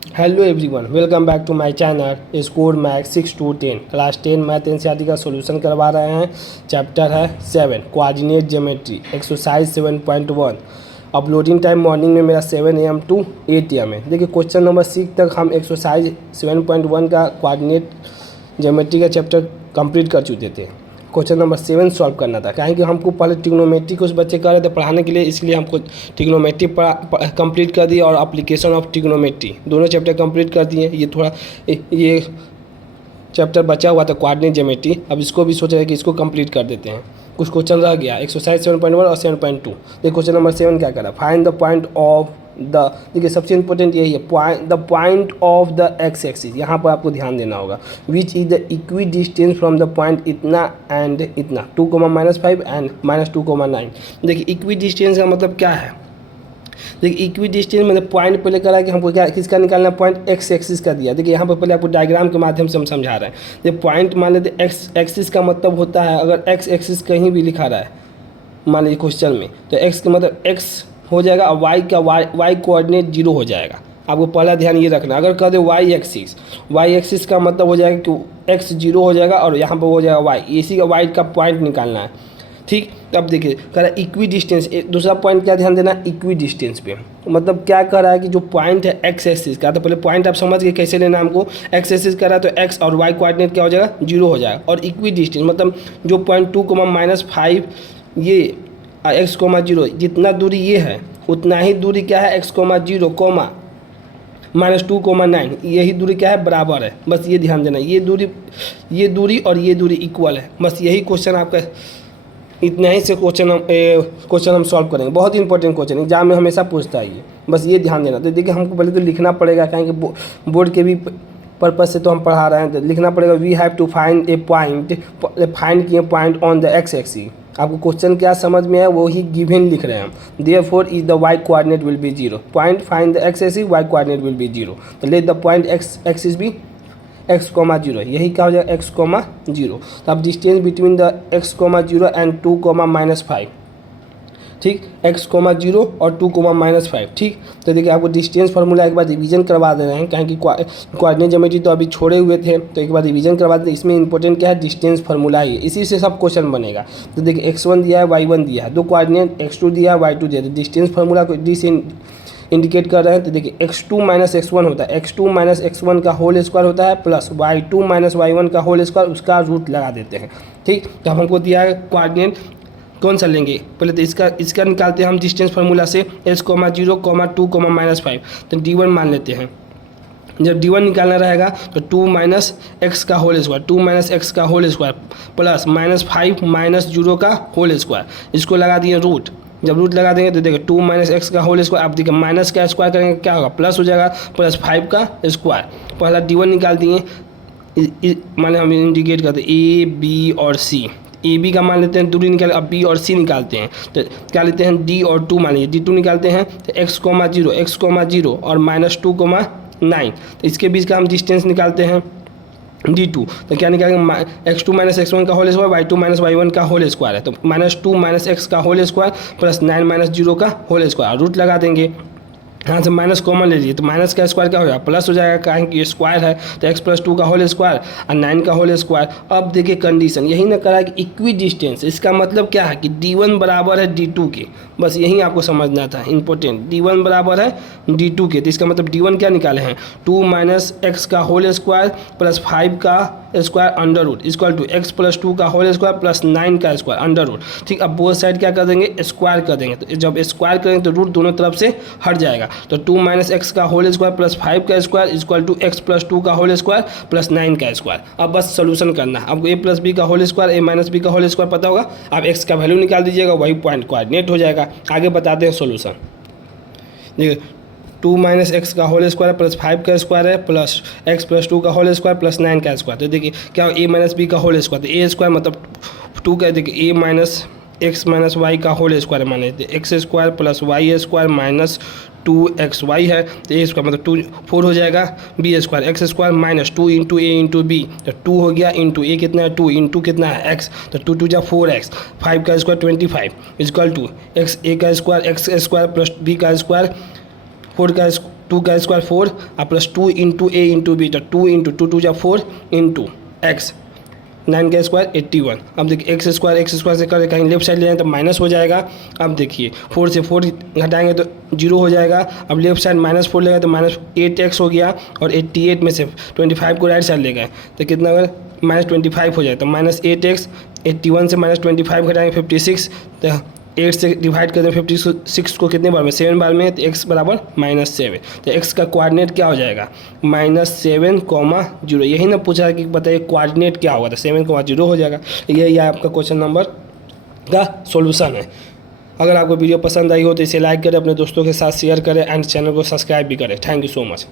Hello everyone, welcome back to my channel Score Max 6 to 10 class 10 math NCERT का solution करवा रहे हैं। Chapter है 7 coordinate geometry exercise 7.1। Uploading time morning में मेरा 7 AM to 8 AM है। देखिए क्वेश्चन नंबर 6 तक हम एक्सरसाइज 7.1 का कोऑर्डिनेट ज्योमेट्री का चैप्टर कंप्लीट कर चुके थे। क्वेश्चन नंबर 7 सॉल्व करना था, कहें कि हमको पहले ट्रिग्नोमेट्री कुछ बच्चे कर रहे थे पढ़ाने के लिए, इसलिए हमको ट्रिग्नोमेट्री कंप्लीट कर दिया और एप्लीकेशन ऑफ ट्रिग्नोमेट्री दोनों चैप्टर कंप्लीट कर दिए। ये थोड़ा ये चैप्टर बचा हुआ था कोऑर्डिनेट ज्योमेट्री, अब इसको भी सोच रहे हैं कि इसको कंप्लीट कर देते हैं। कुछ क्वेश्चन रह गया एक्सरसाइज 7.1 और 7.2। देखिए क्वेश्चन नंबर 7 क्या करा, find the point of the, देखिए सबसे इंपॉर्टेंट यही है point of the x axis. यहाँ पर आपको ध्यान देना होगा which is the equi distance from the point इतना एंड इतना 2, -5 एंड -2, 9। देखिए इक्वी डिस्टेंस का मतलब क्या है, देखिए इक्वी डिस्टेंस मतलब पॉइंट पहले करा कि हमको क्या किसका निकालना, पॉइंट एक्स एक्सिस का दिया। देखिए यहाँ पर पहले आपको डायग्राम के माध्यम से हम समझा रहे हैं। देखिए पॉइंट मान लेते एक्स एक्सिस का मतलब होता है, अगर एक्स एक्सिस कहीं भी लिखा रहा है मान लीजिए क्वेश्चन में, तो एक्स का मतलब एक्स हो जाएगा और वाई का वाई कोऑर्डिनेट 0 हो जाएगा। आपको पहला ध्यान ये रखना, अगर कह दे वाई एक्सिस का मतलब हो जाएगा कि एक्स 0 हो जाएगा और यहाँ पर हो जाएगा वाई, इसी का वाई का पॉइंट निकालना है। ठीक, अब देखिए कह रहा है इक्वी डिस्टेंस। दूसरा पॉइंट क्या ध्यान देना, इक्वी डिस्टेंस पे मतलब क्या कर रहा है कि जो पॉइंट है एक्स एक्सिस का, तो पहले पॉइंट आप समझ गए कैसे लेना हमको। एक्स एक्सिस कर रहा है तो एक्स और वाई कोऑर्डिनेट क्या हो जाएगा, 0 हो जाएगा। और इक्वी डिस्टेंस मतलब जो पॉइंट 2, -5 ये एक्स, 0 जितना दूरी ये है उतना ही दूरी क्या है एक्स, 0, -2, 9 यही दूरी क्या है, बराबर है। बस ये ध्यान देना, ये दूरी और ये दूरी इक्वल है। बस यही क्वेश्चन आपका, इतना ही से क्वेश्चन हम सॉल्व करेंगे। बहुत इंपॉर्टेंट क्वेश्चन एग्जाम में हमेशा पूछता है ये, बस ये ध्यान देना। तो देखिए हमको पहले तो लिखना पड़ेगा, कहेंगे बोर्ड के भी पर्पज से तो हम पढ़ा रहे हैं, तो लिखना पड़ेगा we have to find a point, find किए point on the x axis. आपको क्वेश्चन क्या समझ में है वो ही गिवन लिख रहे हैं हम। Therefore is the Y coordinate will be 0, point find the x axis, Y coordinate will be 0। तो let the point X axis be x, 0, यही क्या हो जाएगा x, 0। तो अब distance between the x, 0 and 2, -5। ठीक, x, 0 और 2, -5। ठीक, तो देखिए आपको डिस्टेंस फार्मूला एक बार रिवीजन करवा दे रहे हैं, कहें कि कोऑर्डिनेट ज्योमेट्री तो अभी छोड़े हुए थे, तो एक बार रिवीजन करवा देते। इसमें इंपॉर्टेंट क्या है, डिस्टेंस फार्मूला ही है, इसी से सब क्वेश्चन बनेगा। तो देखिए x1 दिया है, y1 दिया है, दो कोऑर्डिनेट x2 दिया है, y2 दिया है। डिस्टेंस फार्मूला को डी से इंडिकेट कर रहे हैं। तो देखिए x2 - x1 होता है, x2 - x1 का होल स्क्वायर होता है प्लस y2 - y1 का होल स्क्वायर, उसका रूट लगा देते हैं। ठीक, तो हमको दिया है कोऑर्डिनेट कौन सा लेंगे, पहले तो इसका निकालते हैं हम डिस्टेंस फार्मूला से x, 0, 2, -5। तो d1 मान लेते हैं। जब d1 निकालना रहेगा तो 2 - x का होल स्क्वायर, 2 - x का होल स्क्वायर प्लस -5 - 0 का होल स्क्वायर, इसको लगा दिए रूट। जब रूट लगा देंगे तो देखिए 2 - x का होल स्क्वायर, आप देखिए माइनस का स्क्वायर करेंगे क्या होगा, प्लस हो जाएगा, +5 का स्क्वायर। पहला d1 निकाल दिए, माने हम इंडिकेट करते हैं ए बी और सी। ए बी का मान लेते हैं, दूरी निकाल, अब बी और सी निकालते हैं, तो क्या लेते हैं डी और 2 मान लीजिए, d2 निकालते हैं तो x, 0 और -2, 9। तो इसके बीच का हम डिस्टेंस निकालते हैं d2, तो क्या निकालेंगे x2 - x1 का होल स्क्वायर, y2 - y1 का होल स्क्वायर है, तो -2 - x का होल स्क्वायर प्लस 9 - 0 का होल स्क्वायर, रूट लगा देंगे। यहाँ से माइनस कॉमन ले लीजिए तो माइनस का स्क्वायर क्या हो जाएगा, प्लस हो जाएगा, कहें कि ये स्क्वायर है तो x + 2 का होल स्क्वायर और 9 का होल स्क्वायर। अब देखिए कंडीशन यही ना करा कि इक्वी डिस्टेंस, इसका मतलब क्या है कि d1 बराबर है d2 के, बस यही आपको समझना था इंपॉर्टेंट। d1 बराबर है d2 के, तो इसका मतलब d1 क्या निकाले हैं, 2 - x का होल स्क्वायर प्लस 5 का square under root equal to x + 2 का होल स्क्वायर प्लस 9 का स्क्वायर अंडर रूट। ठीक, अब बोथ साइड क्या कर देंगे, स्क्वायर कर देंगे। तो जब स्क्वायर करेंगे तो रूट दोनों तरफ से हट जाएगा, तो 2 - x का होल स्क्वायर प्लस 5 का स्क्वायर इक्वल टू x + 2 का होल स्क्वायर प्लस 9 का स्क्वायर। अब बस सोल्यूशन करना है आपको, a + b का होल स्क्वायर, a - b का होल स्क्वायर पता होगा, आप x का वैल्यू निकाल दीजिएगा, वही पॉइंट कोऑर्डिनेट हो जाएगा। आगे बताते हैं सोल्यूशन। देखिए 2 - x का होल स्क्वायर प्लस 5 का स्क्वायर है प्लस x + 2 का होल स्क्वायर प्लस 9 का स्क्वायर। तो देखिए क्या a - b का होल स्क्वायर, तो a स्क्वायर मतलब 2 का, देखिए a - x - y का होल स्क्वायर माने x square plus y square minus 2xy है, तो a स्क्वायर मतलब 4 हो जाएगा, b square x square minus 2 × a × b, तो 2 हो गया, इंटू a कितना है 2 इंटू कितना है x, तो 2 2 जा 4x, 5 का square 25 equal to x a का square x square plus b का स्क्वायर 4 का 2 का स्क्वायर 4 और plus 2 into A into B, तो 2 इंटू 2 जा 4 इंटू एक्स, 9 का स्क्वायर 81। अब देखिए एक्स स्क्वायर से कर कहीं लेफ्ट साइड ले जाएं तो माइनस हो जाएगा। अब देखिए 4 से 4 घटाएंगे तो 0 हो जाएगा। अब लेफ्ट साइड -4 लेगा तो -8x हो गया, और 88 में से 25 को राइट साइड ले गए तो कितना अगर -25 हो जाए तो -8x, 81 से -25 घटाएंगे 56, तो 8 से डिवाइड कर दें 56 को कितने बार में, 7 बार में, तो x बराबर -7। तो x का कोऑर्डिनेट क्या हो जाएगा, -7, 0। यही ना पूछा कि बताइए कोऑर्डिनेट क्या होगा, तो 7, 0 हो जाएगा। यही आपका क्वेश्चन नंबर का सॉल्यूशन है। अगर आपको वीडियो पसंद आई हो तो इसे लाइक करें, अपने दोस्तों के साथ शेयर करें एंड चैनल को सब्सक्राइब भी करें। Thank you so much.